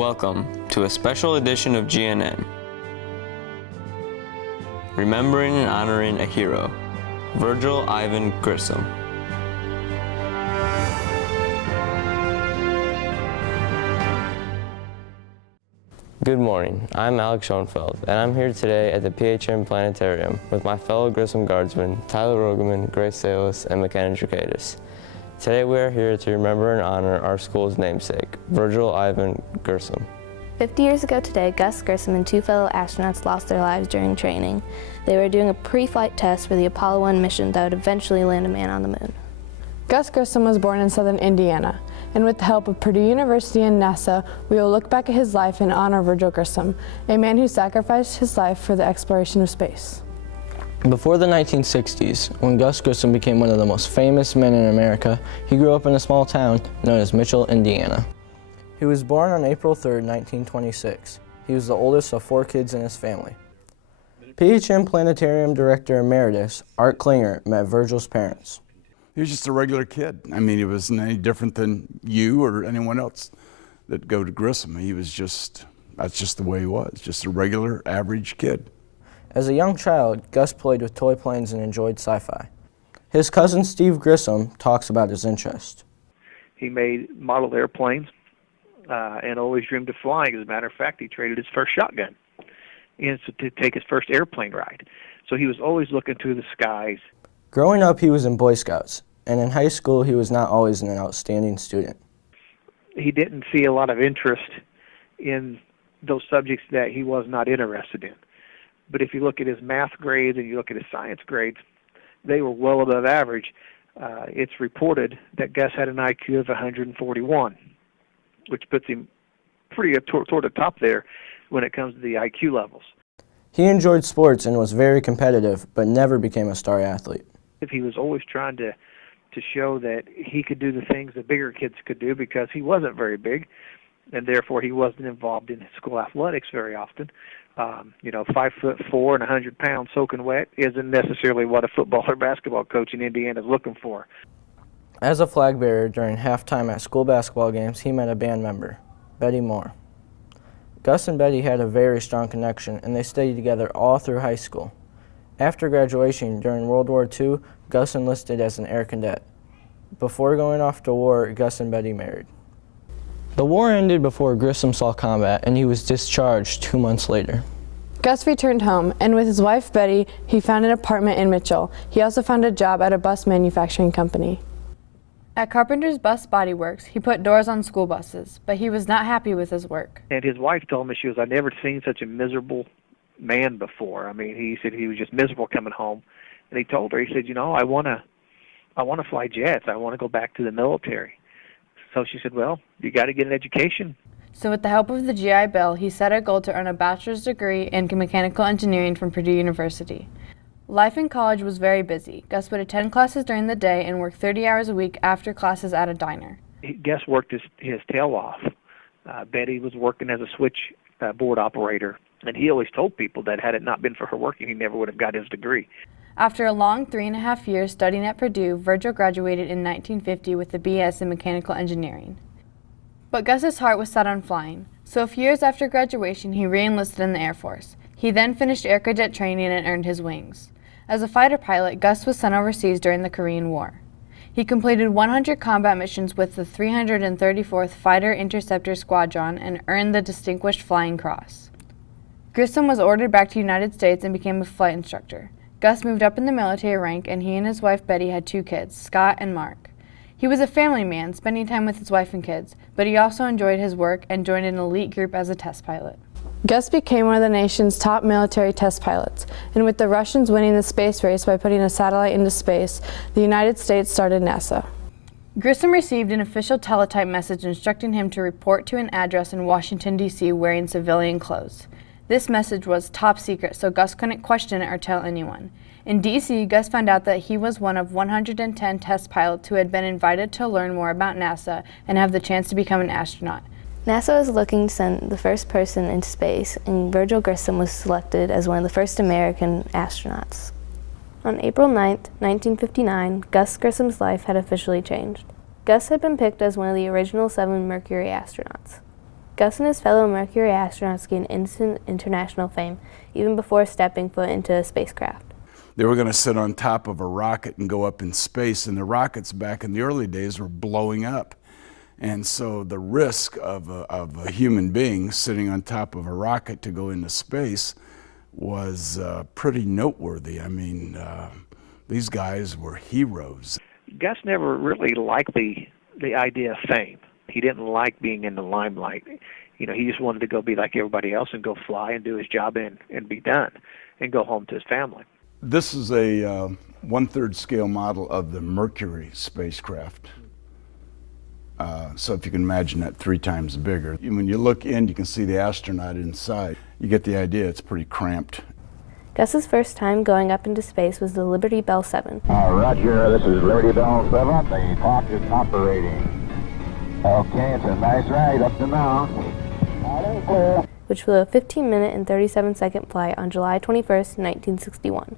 Welcome to a special edition of GNN. Remembering and honoring a hero, Virgil Ivan Grissom. Good morning, I'm Alex Schoenfeld, and I'm here today at the PHM Planetarium with my fellow Grissom Guardsmen, Tyler Rogeman, Grace Salis, and McKenna Drakatis. Today we are here to remember and honor our school's namesake, Virgil Ivan Grissom. 50 years ago today, Gus Grissom and two fellow astronauts lost their lives during training. They were doing a pre-flight test for the Apollo 1 mission that would eventually land a man on the moon. Gus Grissom was born in southern Indiana, and with the help of Purdue University and NASA, we will look back at his life and honor Virgil Grissom, a man who sacrificed his life for the exploration of space. Before the 1960s, when Gus Grissom became one of the most famous men in America, he grew up in a small town known as Mitchell, Indiana. He was born on April 3, 1926. He was the oldest of 4 kids in his family. PHM Planetarium Director Emeritus Art Klinger met Virgil's parents. He was just a regular kid. I mean, he wasn't any different than you or anyone else that go to Grissom. That's just the way he was, just a regular, average kid. As a young child, Gus played with toy planes and enjoyed sci-fi. His cousin Steve Grissom talks about his interest. He made model airplanes and always dreamed of flying. As a matter of fact, he traded his first shotgun to take his first airplane ride. So he was always looking to the skies. Growing up, he was in Boy Scouts, and in high school, he was not always an outstanding student. He didn't see a lot of interest in those subjects that he was not interested in. But if you look at his math grades and you look at his science grades, they were well above average. It's reported that Gus had an IQ of 141, which puts him pretty up toward the top there when it comes to the IQ levels. He enjoyed sports and was very competitive, but never became a star athlete. He was always trying to show that he could do the things that bigger kids could do because he wasn't very big, and therefore he wasn't involved in school athletics very often. 5'4" and 100 pounds soaking wet isn't necessarily what a football or basketball coach in Indiana is looking for. As a flag bearer during halftime at school basketball games, he met a band member, Betty Moore. Gus and Betty had a very strong connection, and they stayed together all through high school. After graduation during World War II, Gus enlisted as an air cadet. Before going off to war, Gus and Betty married. The war ended before Grissom saw combat, and he was discharged 2 months later. Gus returned home, and with his wife Betty, he found an apartment in Mitchell. He also found a job at a bus manufacturing company. At Carpenter's Bus Body Works, he put doors on school buses, but he was not happy with his work. And his wife told me, I've never seen such a miserable man before. I mean, he said he was just miserable coming home. And he told her, he said, I want to fly jets. I want to go back to the military. So she said, well, you got to get an education. So with the help of the GI Bill, he set a goal to earn a bachelor's degree in mechanical engineering from Purdue University. Life in college was very busy. Gus would attend classes during the day and work 30 hours a week after classes at a diner. Gus worked his tail off. Betty was working as a switch board operator, and he always told people that had it not been for her working, he never would have got his degree. After a long 3.5 years studying at Purdue, Virgil graduated in 1950 with a BS in mechanical engineering. But Gus's heart was set on flying, so a few years after graduation, he re-enlisted in the Air Force. He then finished air cadet training and earned his wings. As a fighter pilot, Gus was sent overseas during the Korean War. He completed 100 combat missions with the 334th Fighter Interceptor Squadron and earned the Distinguished Flying Cross. Grissom was ordered back to the United States and became a flight instructor. Gus moved up in the military rank, and he and his wife Betty had 2 kids, Scott and Mark. He was a family man, spending time with his wife and kids, but he also enjoyed his work and joined an elite group as a test pilot. Gus became one of the nation's top military test pilots, and with the Russians winning the space race by putting a satellite into space, the United States started NASA. Grissom received an official teletype message instructing him to report to an address in Washington, D.C. wearing civilian clothes. This message was top secret, so Gus couldn't question it or tell anyone. In D.C., Gus found out that he was one of 110 test pilots who had been invited to learn more about NASA and have the chance to become an astronaut. NASA was looking to send the first person into space, and Virgil Grissom was selected as one of the first American astronauts. On April 9, 1959, Gus Grissom's life had officially changed. Gus had been picked as one of the original 7 Mercury astronauts. Gus and his fellow Mercury astronauts gained instant international fame even before stepping foot into a spacecraft. They were going to sit on top of a rocket and go up in space, and the rockets back in the early days were blowing up. And so the risk of a human being sitting on top of a rocket to go into space was pretty noteworthy. I mean, these guys were heroes. Gus never really liked the idea of fame. He didn't like being in the limelight. You know, he just wanted to go be like everybody else and go fly and do his job and be done and go home to his family. This is a 1/3 scale model of the Mercury spacecraft. So if you can imagine that 3 times bigger. When you look in, you can see the astronaut inside. You get the idea, it's pretty cramped. Gus's first time going up into space was the Liberty Bell 7. Roger, this is Liberty Bell 7. The clock is operating. Okay, it's a nice ride up to now. Clear. Which flew a 15-minute and 37-second flight on July 21st, 1961.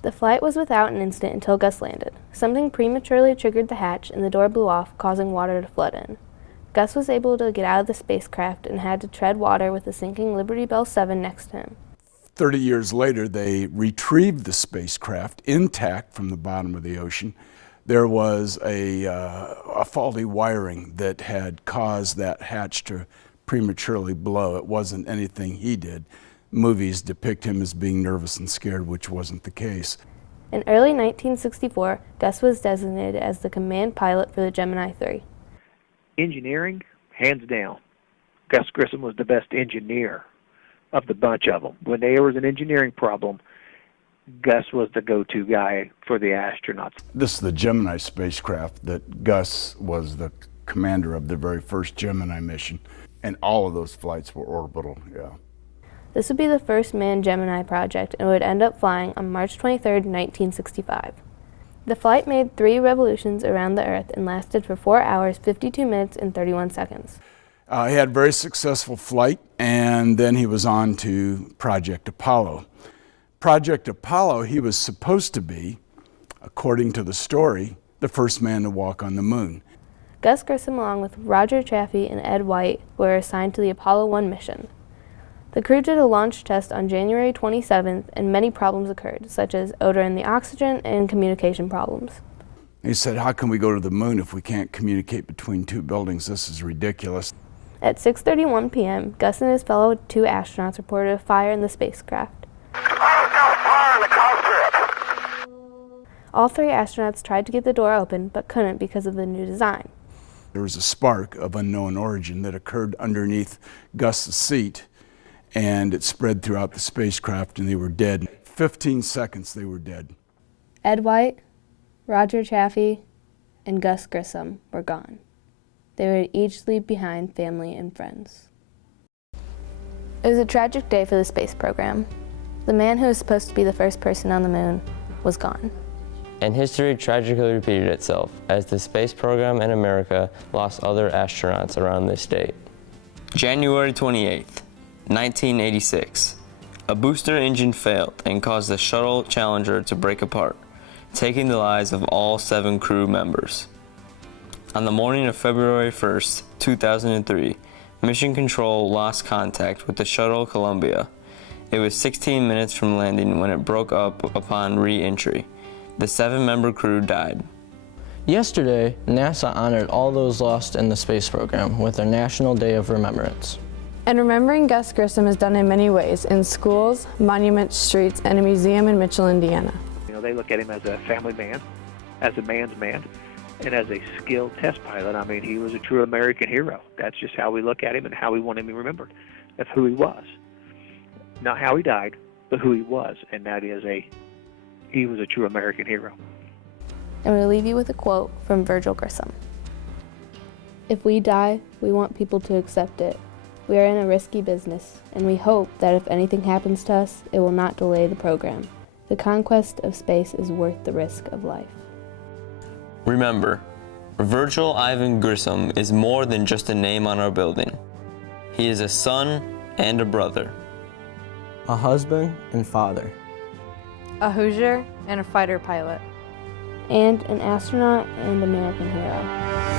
The flight was without an incident until Gus landed. Something prematurely triggered the hatch and the door blew off, causing water to flood in. Gus was able to get out of the spacecraft and had to tread water with the sinking Liberty Bell 7 next to him. 30 years later, they retrieved the spacecraft intact from the bottom of the ocean. There was a faulty wiring that had caused that hatch to prematurely blow. It wasn't anything he did. Movies depict him as being nervous and scared, which wasn't the case. In early 1964, Gus was designated as the command pilot for the Gemini 3. Engineering, hands down, Gus Grissom was the best engineer of the bunch of them. When there was an engineering problem, Gus was the go-to guy for the astronauts. This is the Gemini spacecraft that Gus was the commander of the very first Gemini mission, and all of those flights were orbital, yeah. This would be the first manned Gemini project and would end up flying on March 23, 1965. The flight made 3 revolutions around the Earth and lasted for 4 hours, 52 minutes, and 31 seconds. He had a very successful flight, and then he was on to Project Apollo. Project Apollo, he was supposed to be, according to the story, the first man to walk on the moon. Gus Grissom, along with Roger Chaffee and Ed White, were assigned to the Apollo 1 mission. The crew did a launch test on January 27th, and many problems occurred, such as odor in the oxygen and communication problems. He said, how can we go to the moon if we can't communicate between 2 buildings? This is ridiculous. At 6:31 p.m., Gus and his fellow 2 astronauts reported a fire in the spacecraft. All 3 astronauts tried to get the door open, but couldn't because of the new design. There was a spark of unknown origin that occurred underneath Gus's seat, and it spread throughout the spacecraft, and they were dead. 15 seconds, they were dead. Ed White, Roger Chaffee, and Gus Grissom were gone. They would each leave behind family and friends. It was a tragic day for the space program. The man who was supposed to be the first person on the moon was gone. And history tragically repeated itself as the space program in America lost other astronauts around this date. January 28th, 1986. A booster engine failed and caused the shuttle Challenger to break apart, taking the lives of all 7 crew members. On the morning of February 1st, 2003, Mission Control lost contact with the shuttle Columbia. It was 16 minutes from landing when it broke up upon re-entry. The 7-member crew died. Yesterday, NASA honored all those lost in the space program with their National Day of Remembrance. And remembering Gus Grissom is done in many ways, in schools, monuments, streets, and a museum in Mitchell, Indiana. You know, they look at him as a family man, as a man's man, and as a skilled test pilot. I mean, he was a true American hero. That's just how we look at him and how we want him to be remembered. That's who he was. Not how he died, but who he was, and that is he was a true American hero. And we leave you with a quote from Virgil Grissom. "If we die, we want people to accept it. We are in a risky business, and we hope that if anything happens to us, it will not delay the program. The conquest of space is worth the risk of life." Remember, Virgil Ivan Grissom is more than just a name on our building. He is a son and a brother. A husband and father. A Hoosier and a fighter pilot. And an astronaut and American hero.